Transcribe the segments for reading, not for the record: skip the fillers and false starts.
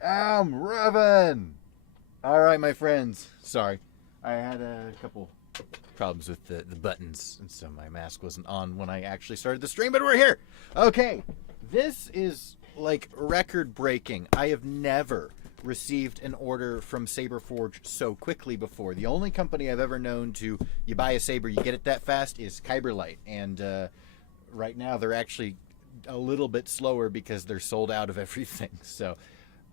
I am Revan! Alright, my friends. Sorry. I had a couple problems with the buttons, and so my mask wasn't on when I actually started the stream, but we're here! Okay, this is, like, record-breaking. I have never received an order from Saberforge so quickly before. The only company I've ever known to, you buy a saber, you get it that fast, is Kyberlight, and right now they're actually a little bit slower because they're sold out of everything, so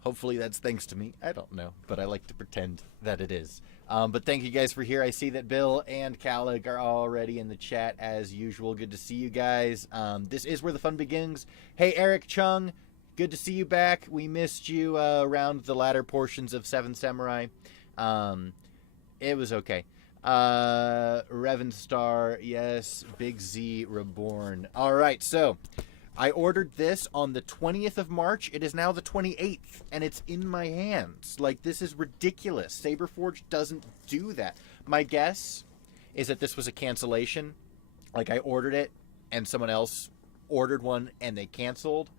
hopefully that's thanks to me. I don't know, but I like to pretend that it is. But thank you guys for here. I see that Bill and Calig are already in the chat as usual. Good to see you guys. This is where the fun begins. Hey, Eric Chung, good to see you back. We missed you around the latter portions of Seven Samurai. It was okay. Revan Star, yes. Big Z Reborn. All right, so I ordered this on the 20th of March. It is now the 28th, and it's in my hands. Like, this is ridiculous. Saberforge doesn't do that. My guess is that this was a cancellation. Like, I ordered it, and someone else ordered one, and they canceled.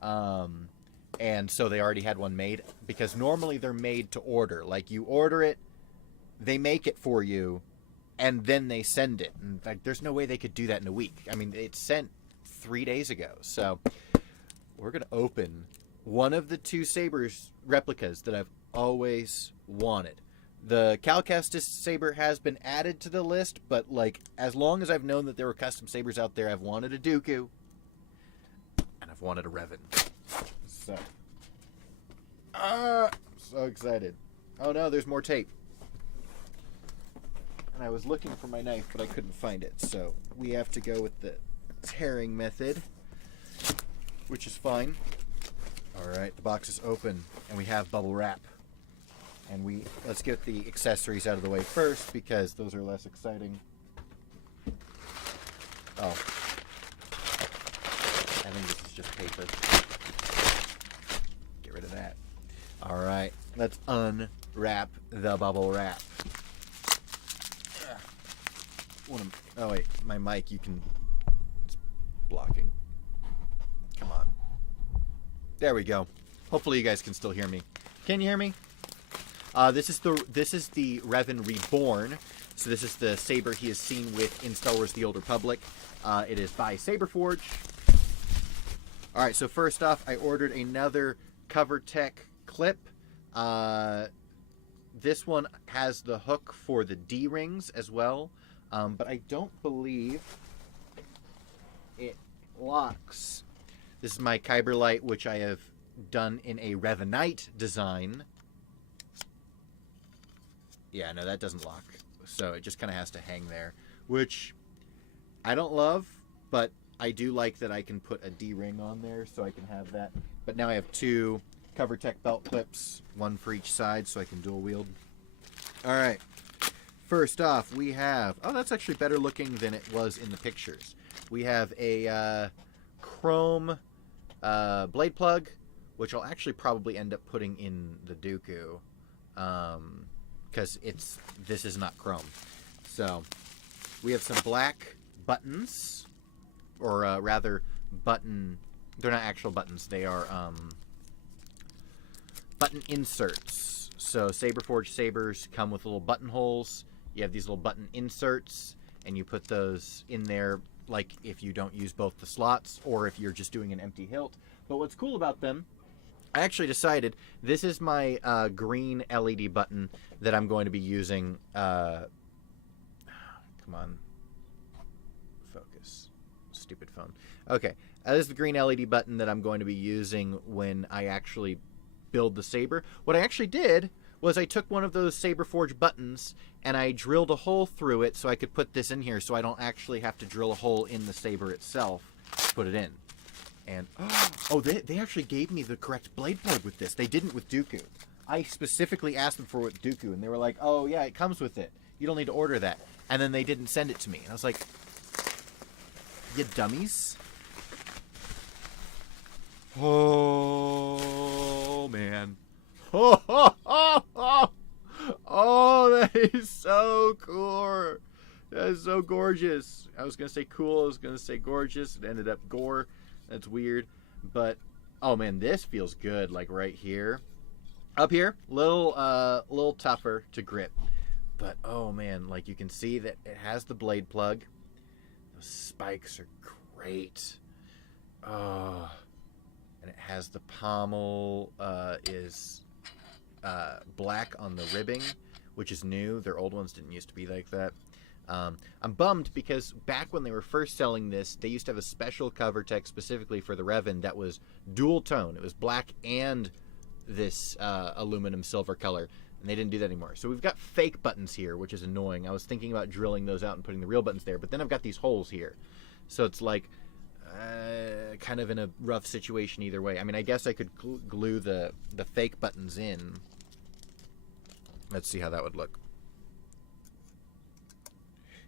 And so they already had one made. Because normally they're made to order. Like, you order it, they make it for you, and then they send it. In fact, there's no way they could do that in a week. I mean, it's sent 3 days ago. So we're going to open one of the two sabers replicas that I've always wanted. The Cal Kestis saber has been added to the list, but like as long as I've known that there were custom sabers out there, I've wanted a Dooku and I've wanted a Revan. So I'm so excited. Oh no, there's more tape. And I was looking for my knife, but I couldn't find it. So we have to go with the tearing method, which is fine. Alright, the box is open and we have bubble wrap, and let's get the accessories out of the way first because those are less exciting. Oh, I think this is just paper. Get rid of that. Alright, let's unwrap the bubble wrap. Oh wait, my mic, it's blocking. Come on. There we go. Hopefully you guys can still hear me. Can you hear me? This is the Revan Reborn. So this is the saber he is seen with in Star Wars: The Old Republic. It is by Saberforge. All right. So first off, I ordered another CoverTech clip. This one has the hook for the D rings as well. But I don't believe it locks. This is my Kyberlight, which I have done in a Revanite design. Yeah, no, that doesn't lock. So it just kind of has to hang there, which I don't love, but I do like that I can put a D-ring on there, so I can have that. But now I have two CoverTech belt clips, one for each side, so I can dual wield. All right. First off, we have... Oh, that's actually better looking than it was in the pictures. We have a chrome blade plug, which I'll actually probably end up putting in the Dooku, because this is not chrome. So, we have some black buttons, or rather, button... They're not actual buttons. They are button inserts. So, Saberforge sabers come with little buttonholes. You have these little button inserts, and you put those in there, like if you don't use both the slots, or if you're just doing an empty hilt. But what's cool about them, I actually decided this is my green LED button that I'm going to be using. Come on. Focus. Stupid phone. Okay. This is the green LED button that I'm going to be using when I actually build the saber. What I actually did was I took one of those Saberforge buttons and I drilled a hole through it so I could put this in here so I don't actually have to drill a hole in the saber itself to put it in. And, oh, they actually gave me the correct blade plug with this. They didn't with Dooku. I specifically asked them for it with Dooku, and they were like, oh, yeah, it comes with it. You don't need to order that. And then they didn't send it to me. And I was like, you dummies. Oh, man. Oh, that is so cool. That is so gorgeous. I was going to say cool. I was going to say gorgeous. It ended up gore. That's weird. But, oh, man, this feels good, like right here. Up here, little tougher to grip, but oh man, like you can see that it has the blade plug. The spikes are great. Oh, and it has the pommel is black on the ribbing, which is new. Their old ones didn't used to be like that. I'm bummed because back when they were first selling this, they used to have a special cover tech specifically for the Revan that was dual tone. It was black and this aluminum silver color, and they didn't do that anymore. So we've got fake buttons here, which is annoying. I was thinking about drilling those out and putting the real buttons there, but then I've got these holes here. So it's like kind of in a rough situation either way. I mean, I guess I could glue the fake buttons in. Let's see how that would look.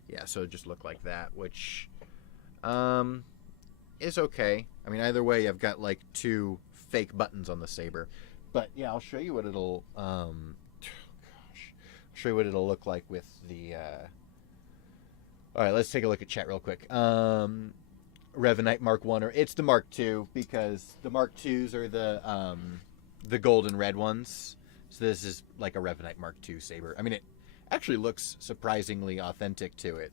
Yeah, so it just look like that, which is okay. I mean, either way, I've got like 2 fake buttons on the saber. But yeah, I'll show you what it'll show you what it'll look like with the all right, let's take a look at chat real quick. Revanite Mark 1, or it's the Mark 2 because the Mark 2s are the gold and red ones. So this is like a Revanite Mark 2 saber. I mean, it actually looks surprisingly authentic to it.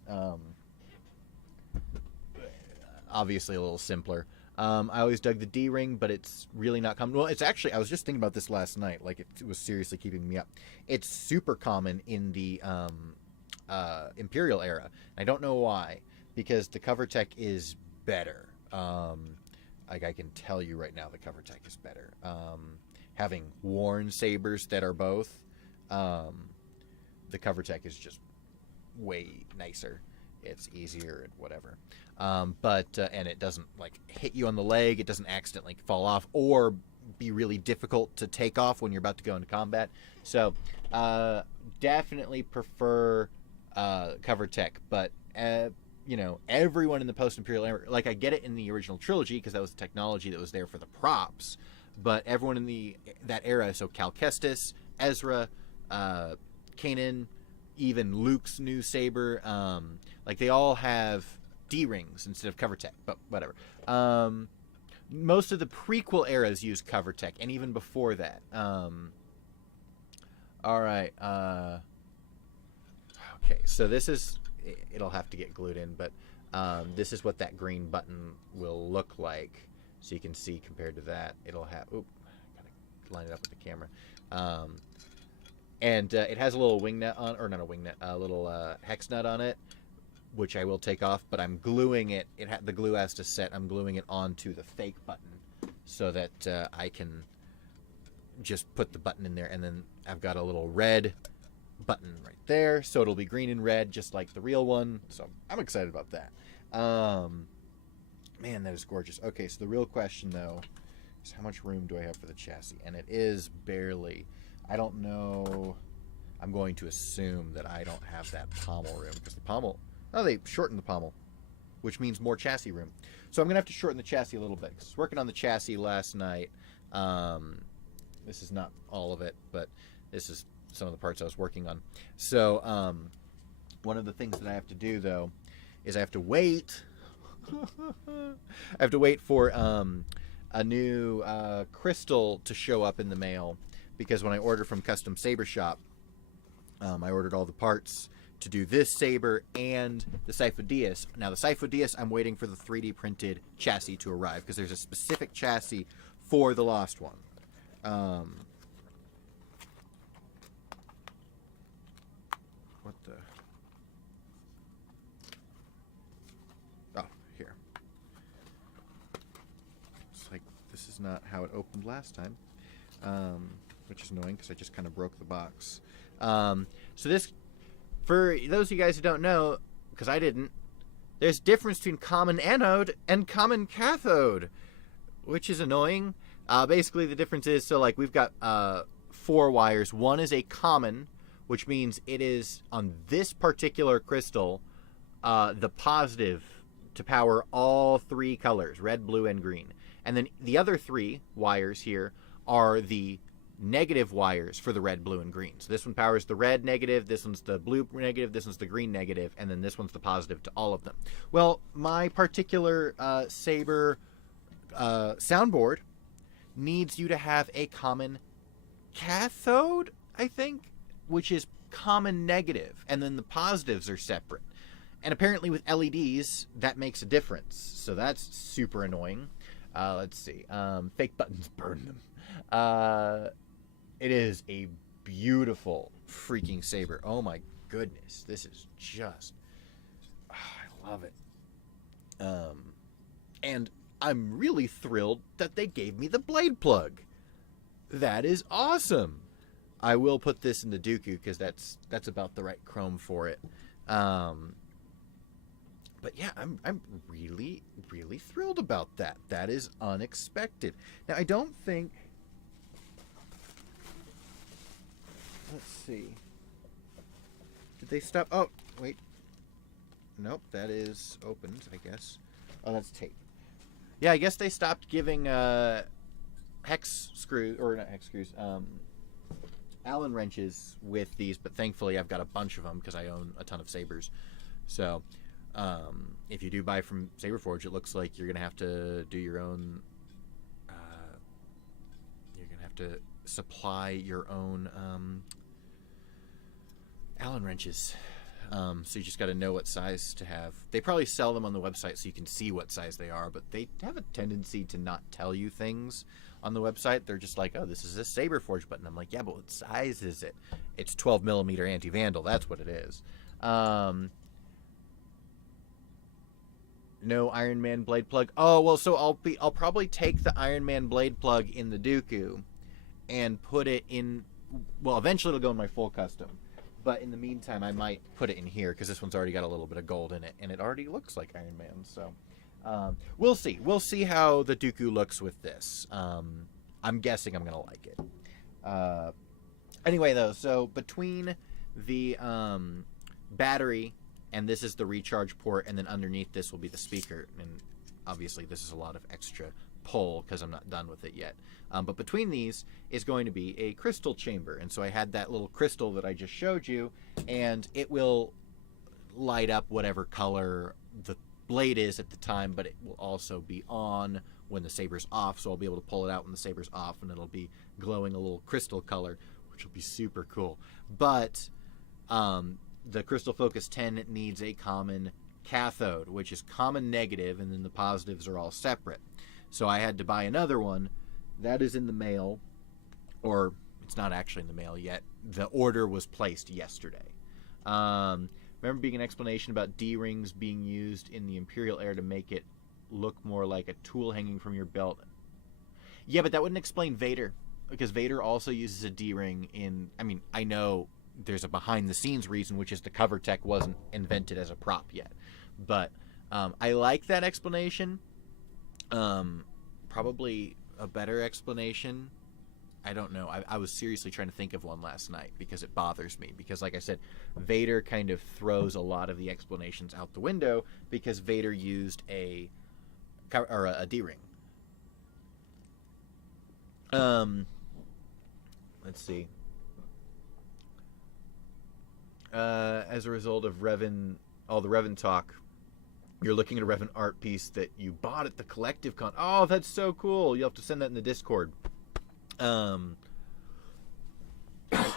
Obviously a little simpler. I always dug the D-ring, but it's really not common. Well, it's actually, I was just thinking about this last night. Like, it was seriously keeping me up. It's super common in the Imperial era. I don't know why, because the cover tech is better. Like, I can tell you right now the cover tech is better. Having worn sabers that are both, the cover tech is just way nicer. It's easier and whatever. And it doesn't like hit you on the leg. It doesn't accidentally fall off or be really difficult to take off when you're about to go into combat. So definitely prefer cover tech. But you know, everyone in the post-Imperial era, like I get it in the original trilogy because that was the technology that was there for the props. But everyone in that era, so Cal Kestis, Ezra, Kanan, even Luke's new saber, like they all have D-rings instead of cover tech, but whatever. Most of the prequel eras use cover tech, and even before that. All right. Okay, so this is, it'll have to get glued in, but this is what that green button will look like. So you can see compared to that, it'll have, oop, gotta line it up with the camera. And it has a little wing nut on, or not a wing nut, a little hex nut on it, which I will take off, but I'm gluing it. The glue has to set. I'm gluing it onto the fake button so that I can just put the button in there, and then I've got a little red button right there, so it'll be green and red, just like the real one. So I'm excited about that. Man, that is gorgeous. Okay, so the real question, though, is how much room do I have for the chassis? And it is barely. I don't know. I'm going to assume that I don't have that pommel room, because the pommel, oh, they shortened the pommel, which means more chassis room. So I'm going to have to shorten the chassis a little bit, because I was working on the chassis last night. This is not all of it, but this is some of the parts I was working on. So one of the things that I have to do, though, is I have to wait. I have to wait for a new crystal to show up in the mail, because when I ordered from Custom Saber Shop, I ordered all the parts to do this saber and the Sifo-Dyas. Now the Sifo-Dyas, I'm waiting for the 3D printed chassis to arrive, because there's a specific chassis for the Lost One. What the? Oh, here. It's like this is not how it opened last time, which is annoying because I just kind of broke the box. So this, for those of you guys who don't know, because I didn't, there's a difference between common anode and common cathode, which is annoying. Basically, the difference is, so like we've got 4 wires. One is a common, which means it is on this particular crystal the positive to power all 3 colors, red, blue, and green. And then the other 3 wires here are the negative wires for the red, blue, and green. So this one powers the red negative, this one's the blue negative, this one's the green negative, and then this one's the positive to all of them. Well, my particular Saber soundboard needs you to have a common cathode, I think, which is common negative, and then the positives are separate. And apparently with LEDs, that makes a difference. So that's super annoying. Let's see. Fake buttons, burn them. It is a beautiful freaking saber. Oh my goodness. This is just... Oh, I love it. And I'm really thrilled that they gave me the blade plug. That is awesome. I will put this in the Dooku because that's about the right chrome for it. But yeah, I'm really, really thrilled about that. That is unexpected. Now, I don't think... Let's see. Did they stop? Oh, wait. Nope, that is opened, I guess. Oh, that's tape. Yeah, I guess they stopped giving hex screws, or not hex screws, Allen wrenches with these, but thankfully I've got a bunch of them because I own a ton of sabers. So... if you do buy from Saberforge, it looks like you're going to have to do your own, you're going to have to supply your own, Allen wrenches. So you just got to know what size to have. They probably sell them on the website so you can see what size they are, but they have a tendency to not tell you things on the website. They're just like, oh, this is a Saberforge button. I'm like, yeah, but what size is it? It's 12 millimeter anti-vandal. That's what it is. No Iron Man blade plug. Oh, well, so I'll probably take the Iron Man blade plug in the Dooku and put it in... Well, eventually it'll go in my full custom. But in the meantime, I might put it in here because this one's already got a little bit of gold in it, and it already looks like Iron Man. So we'll see. We'll see how the Dooku looks with this. I'm guessing I'm going to like it. Anyway, though, so between the battery... And this is the recharge port, and then underneath this will be the speaker. And obviously this is a lot of extra pull because I'm not done with it yet. But between these is going to be a crystal chamber. And so I had that little crystal that I just showed you, and it will light up whatever color the blade is at the time, but it will also be on when the saber's off. So I'll be able to pull it out when the saber's off, and it'll be glowing a little crystal color, which will be super cool. But... the Crystal Focus 10 needs a common cathode, which is common negative, and then the positives are all separate. So I had to buy another one. That is in the mail, or it's not actually in the mail yet. The order was placed yesterday. Remember being an explanation about D-rings being used in the Imperial era to make it look more like a tool hanging from your belt? Yeah, but that wouldn't explain Vader, because Vader also uses a D-ring in... I mean, I know... There's a behind-the-scenes reason, which is the cover tech wasn't invented as a prop yet. But I like that explanation. Probably a better explanation. I don't know. I was seriously trying to think of one last night because it bothers me. Because, like I said, Vader kind of throws a lot of the explanations out the window because Vader used a D-ring. Let's see. As a result of Revan, all the Revan talk, you're looking at a Revan art piece that you bought at the Collective Con. Oh, that's so cool. You'll have to send that in the Discord.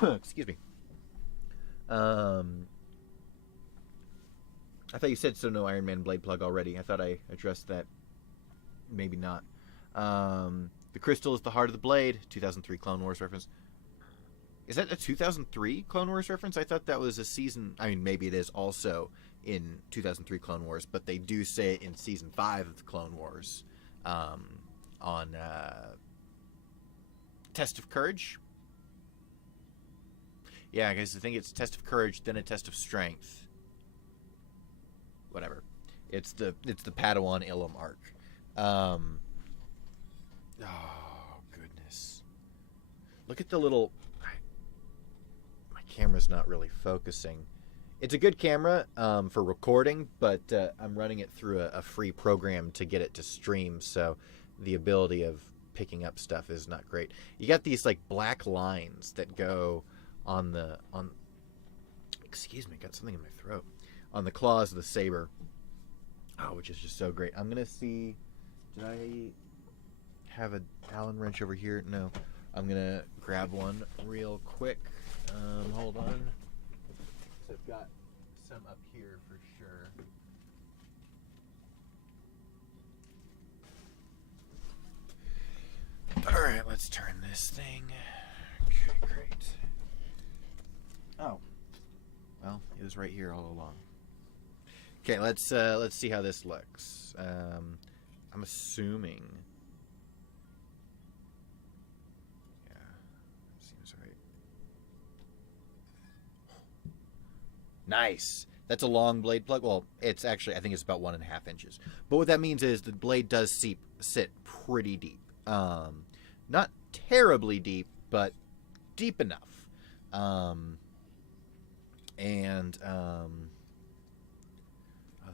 Excuse me. I thought you said so no Iron Man blade plug already. I thought I addressed that. Maybe not. The crystal is the heart of the blade. 2003 Clone Wars reference. Is that a 2003 Clone Wars reference? I thought that was a season... I mean, maybe it is also in 2003 Clone Wars, but they do say it in Season 5 of the Clone Wars on Test of Courage. Yeah, because I think it's Test of Courage, then a Test of Strength. Whatever. It's the Padawan Ilum arc. Oh, goodness. Look at the little... Camera's not really focusing. It's a good camera for recording, but I'm running it through a free program to get it to stream, so the ability of picking up stuff is not great. You got these like black lines that go on excuse me, got something in my throat, on the claws of the saber. Oh, which is just so great. I'm gonna see, did I have an Allen wrench over here? No. I'm going to grab one real quick. Hold on. So I've got some up here for sure. Alright, let's turn this thing. Okay, great. Oh. Well, it was right here all along. Okay, let's see how this looks. I'm assuming. Yeah, seems right. Nice. That's a long blade plug. Well, it's actually, I think it's about 1.5 inches. But what that means is the blade does sit pretty deep. Not terribly deep, but deep enough. Oh,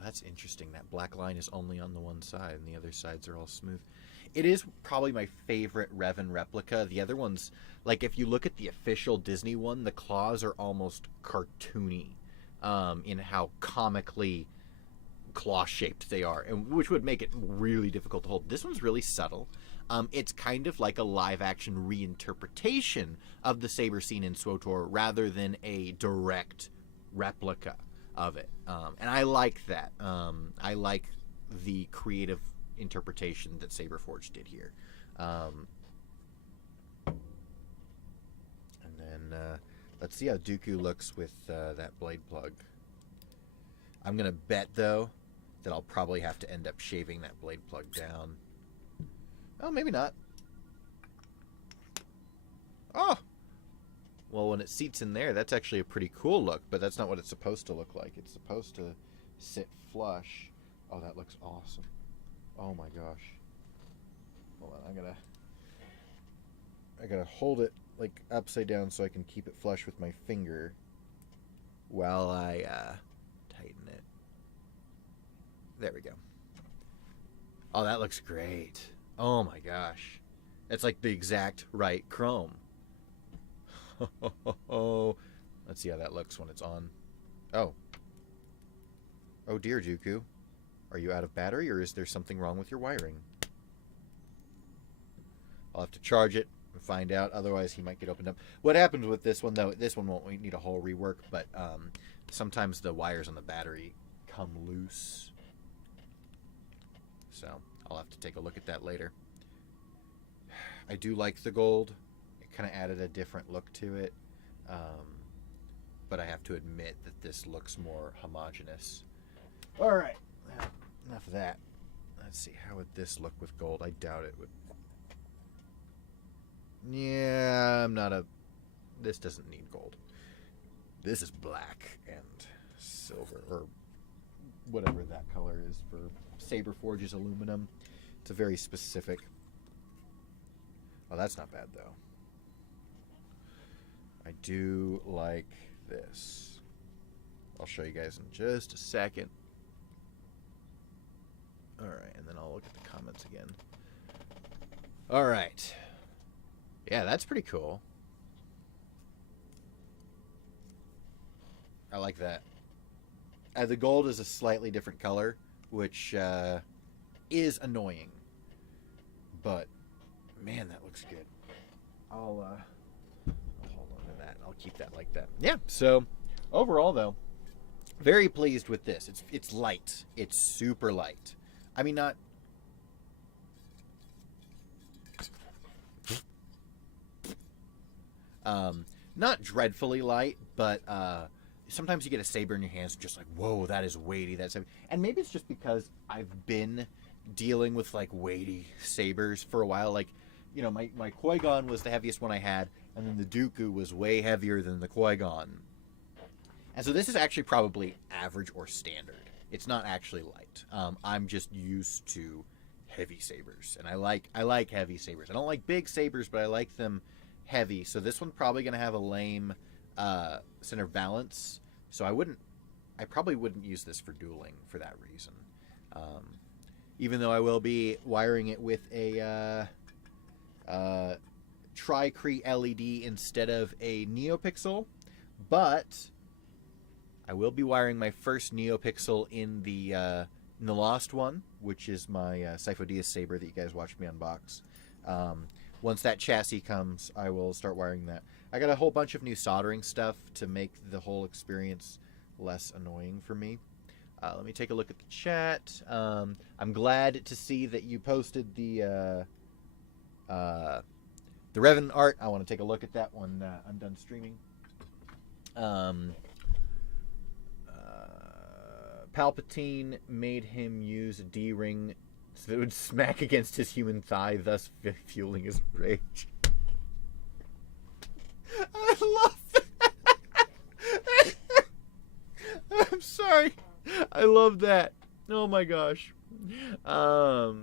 that's interesting. That black line is only on the one side, and the other sides are all smooth. It is probably my favorite Revan replica. The other ones, like if you look at the official Disney one, the claws are almost cartoony in how comically claw-shaped they are, and which would make it really difficult to hold. This one's really subtle. It's kind of like a live-action reinterpretation of the saber scene in SWTOR rather than a direct replica of it. And I like that. I like the creative interpretation that Saberforge did here. And then let's see how Dooku looks with that blade plug. I'm going to bet, though, that I'll probably have to end up shaving that blade plug down. Oh, maybe not. Oh! Well, when it seats in there, that's actually a pretty cool look, but that's not what it's supposed to look like. It's supposed to sit flush. Oh, that looks awesome. Oh my gosh. Hold on, I gotta hold it like upside down so I can keep it flush with my finger while I tighten it. There we go. Oh, that looks great. Oh my gosh. That's like the exact right chrome. Let's see how that looks when it's on. Oh. Oh dear, Dooku. Are you out of battery, or is there something wrong with your wiring? I'll have to charge it and find out. Otherwise, he might get opened up. What happens with this one, though, this one won't need a whole rework, but sometimes the wires on the battery come loose. So I'll have to take a look at that later. I do like the gold. It kind of added a different look to it. But I have to admit that this looks more homogeneous. All right. Enough of that. Let's see. How would this look with gold? I doubt it would. Yeah, I'm not a... This doesn't need gold. This is black and silver, or whatever that color is for Saberforge's aluminum. It's a very specific... Oh, that's not bad, though. I do like this. I'll show you guys in just a second. Alright, and then I'll look at the comments again. Alright. Yeah, that's pretty cool. I like that. The gold is a slightly different color, which is annoying. But, man, that looks good. I'll hold on to that. I'll keep that like that. Yeah, so overall, though, very pleased with this. It's light. It's super light. I mean, not dreadfully light, but sometimes you get a saber in your hands, just like, whoa, that is weighty. That's heavy. And maybe it's just because I've been dealing with like weighty sabers for a while. Like, you know, my Qui-Gon was the heaviest one I had, and then the Dooku was way heavier than the Qui-Gon. And so this is actually probably average or standard. It's not actually light. I'm just used to heavy sabers, and I like heavy sabers. I don't like big sabers, but I like them heavy. So this one's probably going to have a lame center of balance. So I probably wouldn't use this for dueling for that reason. Even though I will be wiring it with a Tri-Cree LED instead of a NeoPixel, but I will be wiring my first NeoPixel in the Lost one, which is my Sifo-Dyas saber that you guys watched me unbox. once that chassis comes, I will start wiring that. I got a whole bunch of new soldering stuff to make the whole experience less annoying for me. Let me take a look at the chat. I'm glad to see that you posted the Revan art. I want to take a look at that when I'm done streaming. Palpatine made him use a D-ring so that it would smack against his human thigh, thus fueling his rage. I love that. I'm sorry. I love that. Oh my gosh. That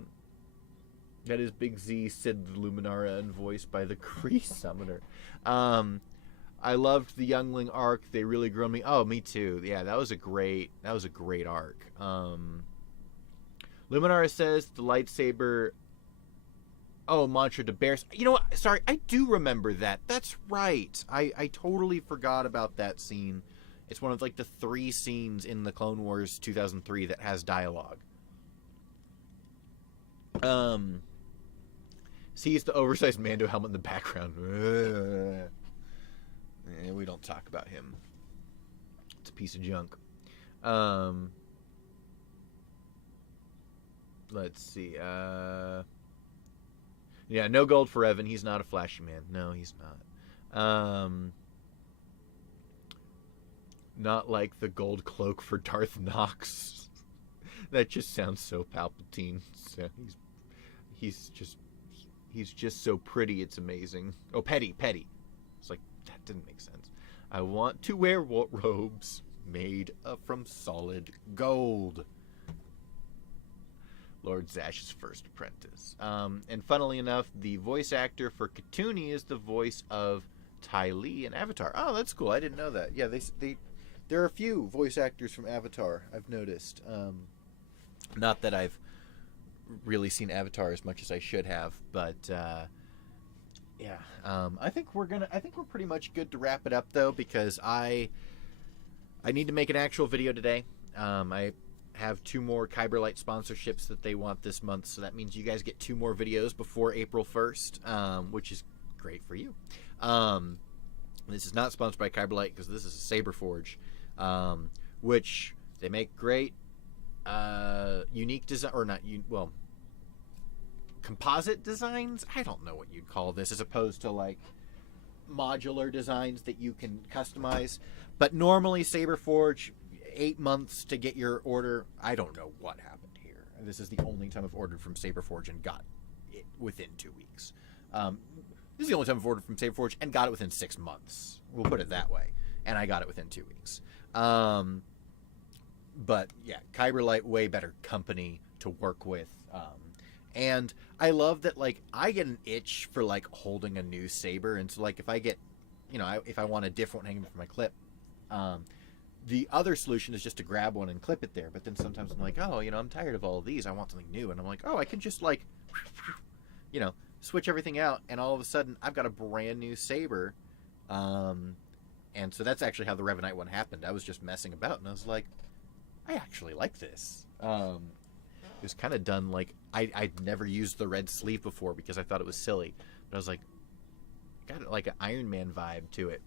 is Big Z, said the Luminara, and voiced by the Kree Summoner. I loved the Youngling arc. They really grew on me. Oh, me too. Yeah, that was a great arc. Luminara says the lightsaber. Oh, mantra to bears. You know what? Sorry, I do remember that. That's right. I totally forgot about that scene. It's one of like the 3 scenes in the Clone Wars 2003 that has dialogue. Sees the oversized Mando helmet in the background. We don't talk about him. It's a piece of junk. Let's see. Yeah, no gold for Evan. He's not a flashy man. No, he's not. Not like the gold cloak for Darth Knox. That just sounds so Palpatine. So he's just so pretty. It's amazing. Oh, petty. It's like, that didn't make sense. I want to wear robes made from solid gold. Lord Zash's first apprentice. And funnily enough, the voice actor for Katuni is the voice of Ty Lee in Avatar. Oh, that's cool. I didn't know that. Yeah, there are a few voice actors from Avatar, I've noticed. Not that I've really seen Avatar as much as I should have, but yeah. I think we're pretty much good to wrap it up though, because I need to make an actual video today. I have 2 more Kyberlight sponsorships that they want this month, so that means you guys get 2 more videos before April 1st, which is great for you. This is not sponsored by Kyberlight because this is a Saberforge, which they make great unique design, or not, well, composite designs. I don't know what you'd call this, as opposed to like modular designs that you can customize. But normally Saberforge, 8 months to get your order. I don't know what happened here. This is the only time I've ordered from Saberforge and got it within 2 weeks. This is the only time I've ordered from Saberforge and got it within 6 months. We'll put it that way. And I got it within 2 weeks. But yeah, Kyberlight, way better company to work with. And I love that, like, I get an itch for like holding a new saber, and so like if I get, if I want a different one hanging from my clip, the other solution is just to grab one and clip it there. But then sometimes I'm like, oh, I'm tired of all of these. I want something new. And I'm like, oh, I can just like, switch everything out, and all of a sudden I've got a brand new saber. And so that's actually how the Revanite one happened. I was just messing about, and I was like, I actually like this. It was kind of done like, I'd never used the red sleeve before because I thought it was silly. But I was like, got like an Iron Man vibe to it.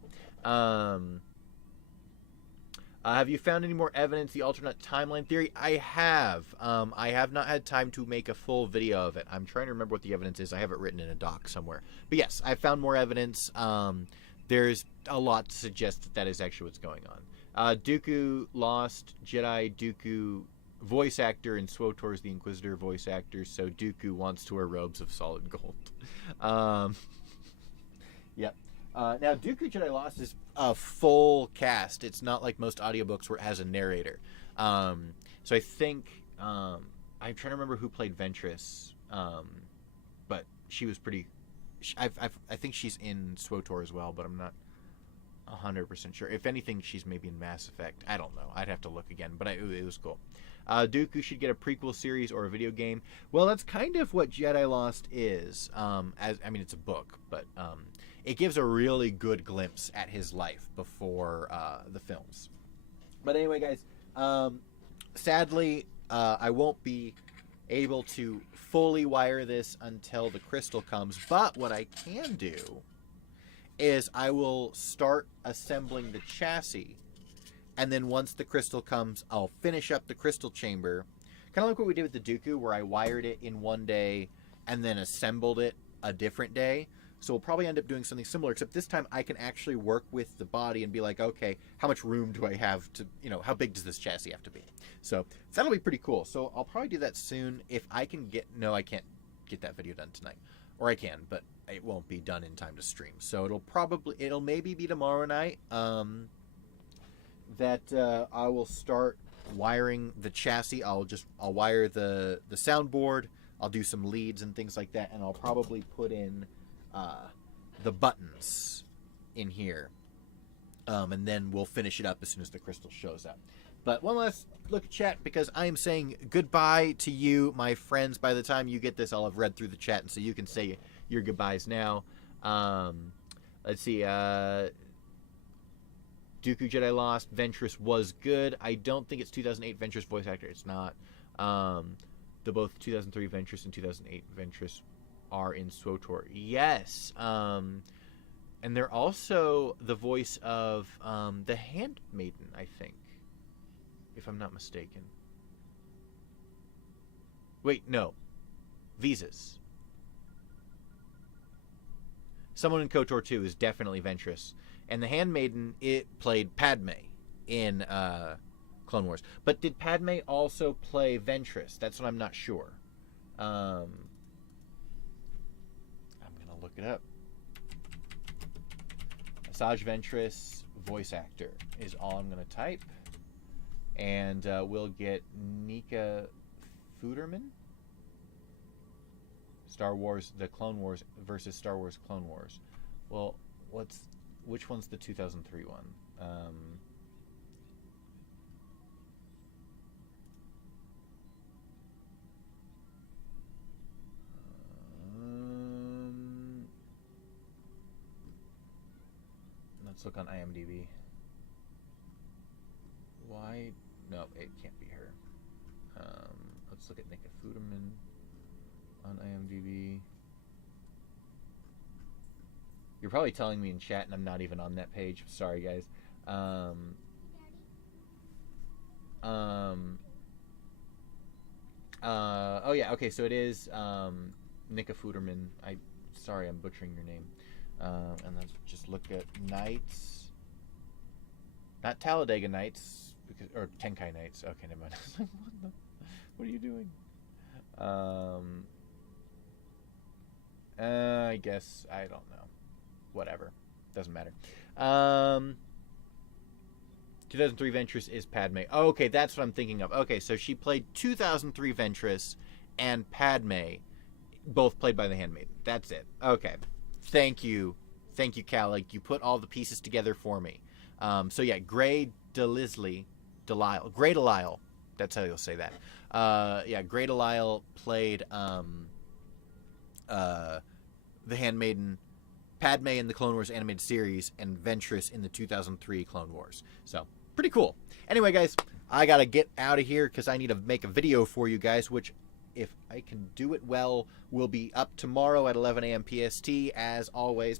Have you found any more evidence the alternate timeline theory? I have. I have not had time to make a full video of it. I'm trying to remember what the evidence is. I have it written in a doc somewhere. But yes, I found more evidence. There's a lot to suggest that is actually what's going on. Dooku lost Jedi Dooku voice actor, and SWOTOR's the Inquisitor voice actor, so Dooku wants to wear robes of solid gold. Yep. Now, Dooku Jedi Lost is a full cast. It's not like most audiobooks where it has a narrator. So I think, I'm trying to remember who played Ventress, but she was pretty, I think she's in SWOTOR as well, but I'm not 100% sure. If anything, she's maybe in Mass Effect. I don't know. I'd have to look again, but it was cool. Dooku should get a prequel series or a video game. Well, that's kind of what Jedi Lost is. It's a book, but it gives a really good glimpse at his life before the films. But anyway, guys, sadly, I won't be able to fully wire this until the crystal comes. But what I can do is I will start assembling the chassis, and then once the crystal comes, I'll finish up the crystal chamber. Kind of like what we did with the Dooku, where I wired it in one day and then assembled it a different day. So we'll probably end up doing something similar, except this time I can actually work with the body and be like, okay, how much room do I have to, how big does this chassis have to be? So that'll be pretty cool. So I'll probably do that soon if I can get, no, I can't get that video done tonight. Or I can, but it won't be done in time to stream. So it'll maybe be tomorrow night that I will start wiring the chassis. I'll wire the soundboard. I'll do some leads and things like that, and I'll probably put in the buttons in here, and then we'll finish it up as soon as the crystal shows up. But one last look at chat, because I am saying goodbye to you, my friends. By the time you get this, I'll have read through the chat, and so you can say your goodbyes now. Let's see. Dooku Jedi Lost. Ventress was good. I don't think it's 2008 Ventress voice actor. It's not. The both 2003 Ventress and 2008 Ventress are in SWTOR. Yes. And they're also the voice of the Handmaiden, I think, if I'm not mistaken. Wait, no. Visas. Someone in KOTOR 2 is definitely Ventress. And the Handmaiden, it played Padme in Clone Wars. But did Padme also play Ventress? That's what I'm not sure. I'm going to look it up. Asajj Ventress voice actor is all I'm going to type. And we'll get Nika Fuderman. Star Wars, the Clone Wars versus Star Wars Clone Wars. Well, which one's the 2003 one? Let's look on IMDb. Why? No, it can't be her. Let's look at Nika Fuderman on IMDb. You're probably telling me in chat, and I'm not even on that page. Sorry, guys. Oh yeah. Okay, so it is Nika Fuderman. Sorry, I'm butchering your name. And let's just look at Knights. Not Talladega Nights, or Tenkai Nights. Okay, never mind. What are you doing? I guess, I don't know. Whatever. Doesn't matter. 2003 Ventress is Padme. Oh, okay, that's what I'm thinking of. Okay, so she played 2003 Ventress and Padme, both played by the Handmaiden. That's it. Okay. Thank you. Thank you, Callig. You put all the pieces together for me. So yeah, Grey Delisle. Grey Delisle. That's how you'll say that. Yeah, Grey Delisle played the Handmaiden, Padme in the Clone Wars animated series, and Ventress in the 2003 Clone Wars. So, pretty cool. Anyway, guys, I gotta get out of here because I need to make a video for you guys, which, if I can do it well, will be up tomorrow at 11 a.m. PST, as always.